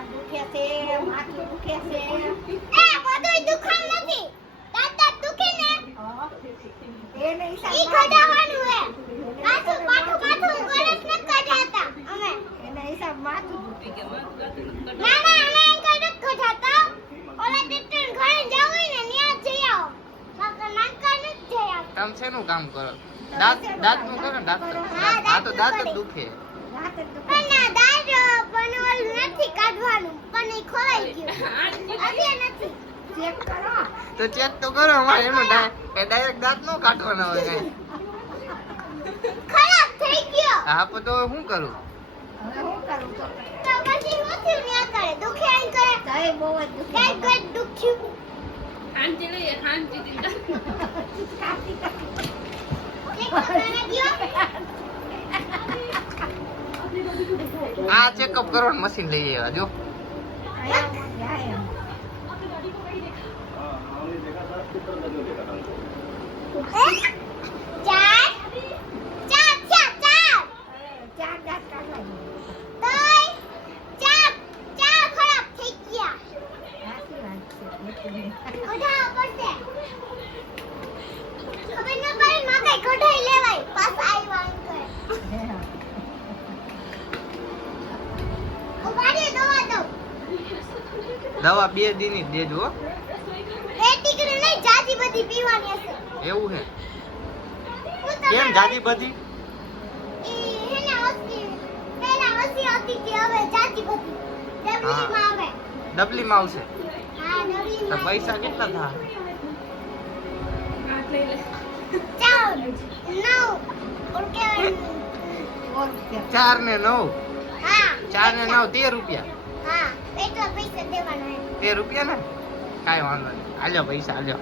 દાંત દુખે છે, માથું દુખે છે. એ બધુંય દુખાન નથી. દાંત દુખે ને એને હિસાબ ઈ કઢાવવાનું હે. માથું ગળસ ન કઢાતા અમે. એના હિસાબ માથું દુખે. ના અમે કઈ ન કઢાતા. ઓલા ડોક્ટર ઘરે જાવ ને ન્યા જઈ આવો. મારા નાનકા ન જઈ આવો. તમે શેનું કામ કરો? દાંતનું કરો ને દાંત. હા તો દાંત જ દુખે. દાંત જ દુખે. પણ ના દાંત પણ ઓલું નથી કાઢવાનું. પણ ઈ ખોવાઈ ગયું. અત્યારે નથી. ચેક કરો. તો ચેક તો કરો. અમારે એનું ડાયરેક્ટ દાંત નો કાઢવાનો હોય કાંઈ. ખરાબ થઈ ગયો. હા પણ તો શું કરું? હવે હું કરું તો? તો પછી હું થયું ન્યા કરે. દુખે આઈ કરે. તોય બહુ જ દુખે. કઈ દુખ્યું. એક તો કરે ગયો. આ ચેકઅપ કરવાનું મશીન લઈ આવ્યા જો. આયા આયા. ચાર ચાર દાંત કાઢવા તોય ચાર ખરાબ થઈ ગયા. સાચી વાત છે. કઢાવવા પડશે. ખબર ન પડે માં કઈ કઢાઈ લેવાય. પાછા આવ્યા એમ કરે. ઉભારી દવા દો. દવા 2 દીની જ દેજો હો. એ ટીકડી નહીં જાજી બધી પીવાની હશે. એવું હે? હું કેમ તમારે જાજી બધી? ઈ હેને ઓછી પહેલા ઓછી હતી કે હવે જાજી બધી ડબલીમાં આવે. ડબલીમાં આવશે. હા તો ડબલીમાં. પૈસા કેટલા થાય? 4 9 ઓર કેવાય. 4 ને 9. હા 4 ને 9 13 રૂપિયા. હા એટલા પૈસા દેવાના હે. 13 રૂપિયા ને કાંઈ વાંધો નહીં. હાલ્યો પૈસા હાલ્યો.